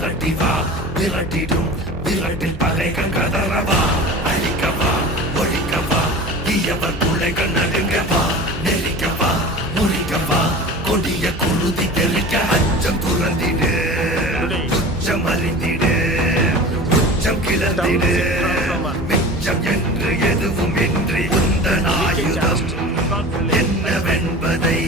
விரட்டி வா விரட்டிடும் விரட்டில் பகைகள் கதறவா அழிக்கவா ஒழிக்கவா தீயவர் பிள்ளைகள் நடுங்கவா நெருக்கவா முறிக்கவா கொடிய குருதி தெளிக்க அச்சம் துறந்திடு துச்சம் அறிந்திடு உச்சம் கிளந்திடு மிச்சம் என்று எதுவும் இன்றி உந்தன் ஆயுதம் என்னவென்பதை